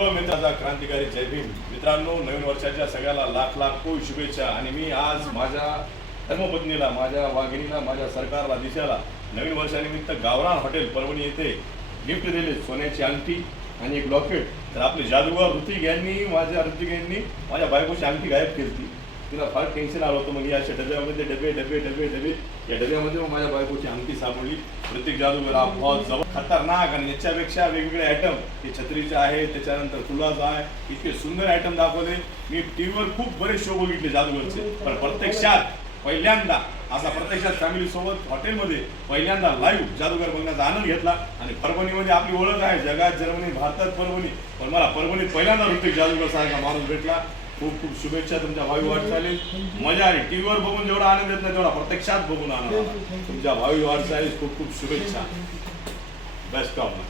सर्व मित्रांचा क्रांतिकारी जय भीम. मित्रांनो, नवीन वर्षाच्या सगळ्याला लाख लाख कोटी शुभेच्छा. आणि मी आज माझ्या धर्मपत्नीला, माझ्या वाघिणीला, माझ्या सरकारला, दिशाला नवीन वर्षानिमित्त गावरान हॉटेल परभणी येथे गिफ्ट दिले. सोन्याची अंगठी आणि एक लॉकेट. तर आपले जादूगार ऋतिक यांनी माझ्या बायकोची अंगठी गायब केली. तिला फार टेन्शन आलं होतं. मग या अशा डब्यामध्ये डबे डबे डबे डबे या डब्यामध्ये माझ्या बायकोची अंगठी सापडली. प्रत्येक जादूगार बहुत जवळ खतरनाक. आणि याच्यापेक्षा वेगवेगळे आयटम, हे छत्रीचे आहे, त्याच्यानंतर फुलाचा आहे, इतके सुंदर आयटम दाखवले. मी टीव्हीवर खूप बरेच शो बघितले जादूगारचे, पण प्रत्यक्षात पहिल्यांदा असा प्रत्यक्षात फॅमिली सोबत हॉटेलमध्ये पहिल्यांदा लाईव्ह जादूगार बघण्याचा आनंद घेतला. आणि परभणीमध्ये आपली ओळख आहे, जगात जर्मनी, भारतात परभणी, पण मला परभणीत पहिल्यांदा ऋतिक जादूगार सारखा माणूस भेटला. खूप खूप शुभेच्छा. तुमच्या भावी वाटचालीस मजा आली. टीव्हीवर बघून जेवढा आनंद येत नाही तेवढा प्रत्यक्षात बघून आनंद आला. तुमच्या भावी वाटचालीस खूप खूप शुभेच्छा. Best of luck.